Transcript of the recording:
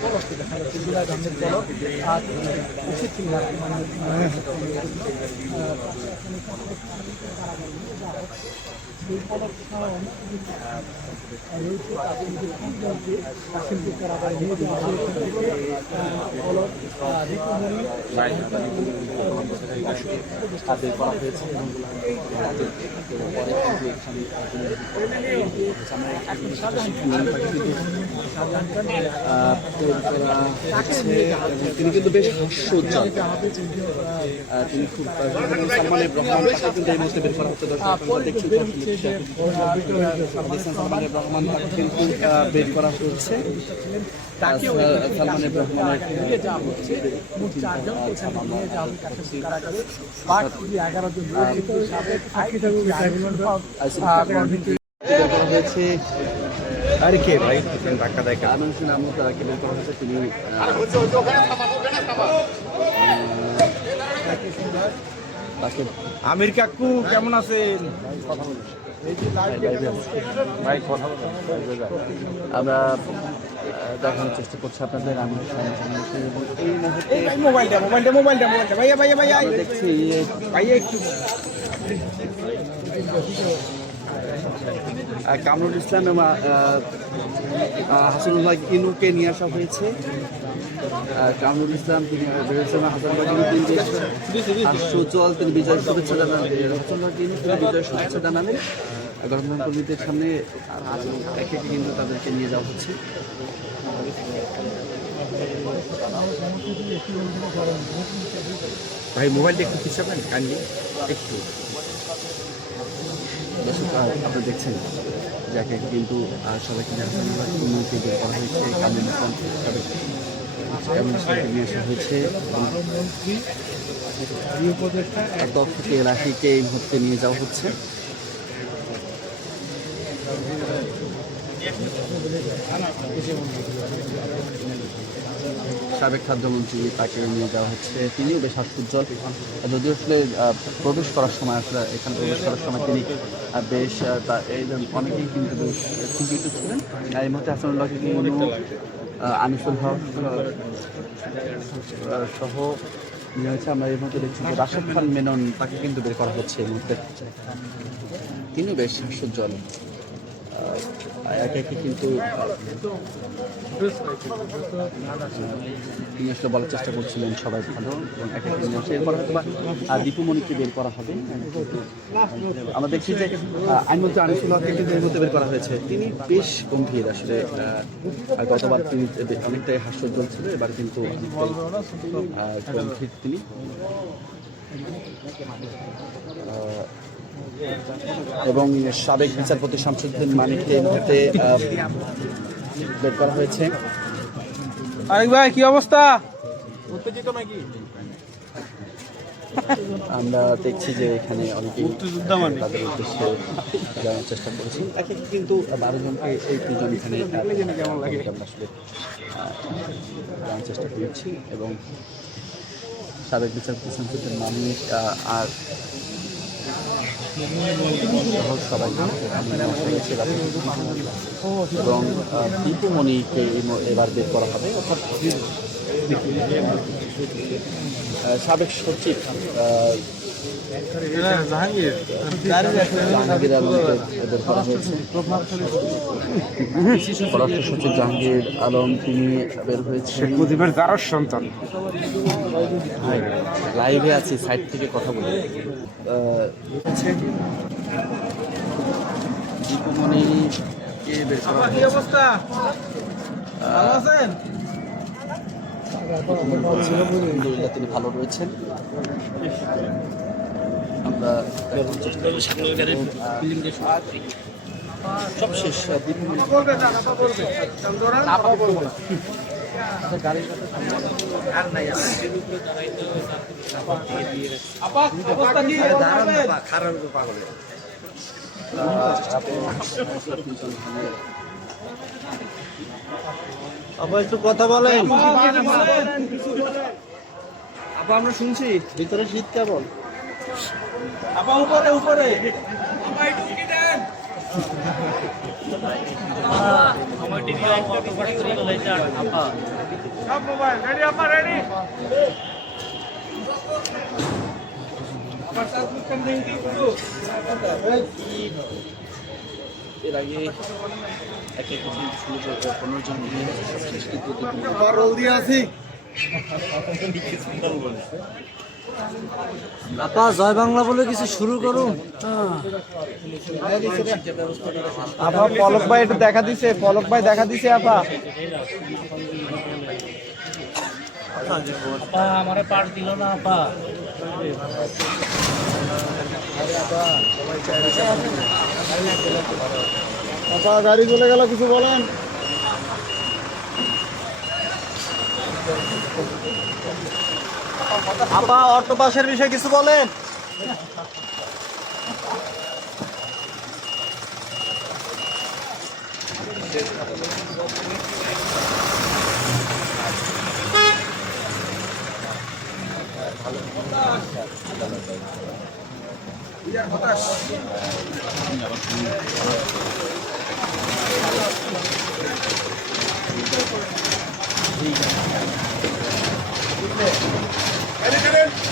পলককে দেখা যাচ্ছে জুলাই ধানের পলক আর উচিত সেই পলক কাশিমপুর কারাগারে নিয়ে যাওয়া পলক তাদের করা হয়েছে তিনি কিন্তু বেশ হাস্যোজ্জ্বল, তিনি খুব সালমান রহমান কিন্তু এই মুহূর্তে বের করা হচ্ছে। সালমান রহমান কিন্তু বের করা হচ্ছে। সালমান রহমানের হয়েছে আর কে ভাই ধাক্কা দেখা আনন্দ নাম তাকে বের করা হয়েছে। তিনি আমির কাকু কেমন আছেন? আমরা দেখানোর চেষ্টা করছি আপনাদের। আমি মোবাইলটা ভাইয়া দেখছি ভাইয়া একটু কামরুল ইসলাম এবং হাসানুল্লাহ ইনুকে নিয়ে আসা হয়েছে। কামরুল ইসলাম তিনি বেরোচ্ছেন, হাসানুল্লাহ ইনু তিনি হাস্যোজ্জ্বল, তিনি বিজয় শুভেচ্ছা জানান। হাসানুল্লাহ ইনু তিনি বিজয় শুভেচ্ছা জানালেন। গণতন্ত্রীদের সামনে একে একে কিন্তু তাদেরকে নিয়ে যাওয়া হচ্ছে। ভাই মোবাইলটা একটু পিছাবেন কাইন্ডলি একটু। দর্শক আপনারা দেখছেন যাকে কিন্তু সবাইকে হাসানুল্লাহ ইনুকে বের করা হয়েছে, কামরুল ইসলাম নিয়ে আসা হয়েছে এবং থেকে রাখিকে এই মুহূর্তে নিয়ে যাওয়া হচ্ছে। সাবেক খাদ্যমন্ত্রী তাকে নিয়ে যাওয়া হচ্ছে, তিনিও বেশ হাস্যোজ্জ্বল। যদিও আসলে প্রবেশ করার সময় আসলে এখানে প্রবেশ করার সময় তিনি বেশ অনেকেই কিন্তু বেশ চিন্তিত ছিলেন। এই মুহূর্তে হাসানুল্লাহ ইনু, আনিসুল হক সহ নিয়ে হয়েছে। আমরা এই মুহূর্তে দেখছি যে রাশেদ খান মেনন তাকে কিন্তু বের করা হচ্ছে এই মুহূর্তে। তিনিও বেশ হাস্যোজ্জ্বল, একে একে কিন্তু তিনি আসলে বলার চেষ্টা করছিলেন সবাই ভালো এবং একে একে নিয়ে আসে। এরপর হয়তো দীপুমণিকে বের করা হবে। আমরা দেখছি যে আইনমন্ত্রী আনিসুল হককে কিন্তু এর মধ্যে বের করা হয়েছে। তিনি বেশ গম্ভীর, আসলে গতবার তিনি অনেকটাই হাস্যোজ্জ্বল ছিল, এবার কিন্তু গম্ভীর তিনি। এবং সাবেক বিচারপতি শামসুদ্দিন মানিককে এই মুহূর্তে বের করা হয়েছে। আরেক ভাই কি অবস্থা? আমরা দেখছি যে এখানে অনেকেই তাদের উদ্দেশ্যে জানার চেষ্টা করেছি। একে কিন্তু 12 জনকে এই 3 জন এখানে কেমন লাগে আমরা আসলে জানার চেষ্টা করেছি। এবং সাবেক বিচারপতি শামসুদ্দিন মানিক আর সবাই এবং দীপুমণিকে এবার বের করা হবে। অর্থাৎ সাবেক সচিব জাহাঙ্গীর আলমকে বের করা হয়েছে। পররাষ্ট্র সচিব জাহাঙ্গীর আলম তিনি বের হয়েছে। শেখ মুজিবের দ্বারস সন্তান। লাইভে আছি, সাইড থেকে কথা বলি। দীপুমণিকে বের করা হয়েছে। আলহামদুলিল্লাহ তিনি ভালো রয়েছেন। আমরা সব শেষ। একটু কথা বলেন। আপা আমরা শুনছি ভিতরে শীত কেমন? আপা উপরে এর আগে এক এক 15 জন মিলে আপা জয় বাংলা বলে কিছু শুরু করুন। আপা পলক ভাই একটু দেখা দিছে, পলক ভাই দেখা দিছে আপা। আমারে পার দিল না আপা। আপা গাড়ি চলে গেল, কিছু বলেন। আপা অটো পাসের বিষয়ে কিছু বলেন। ঠিক আছে।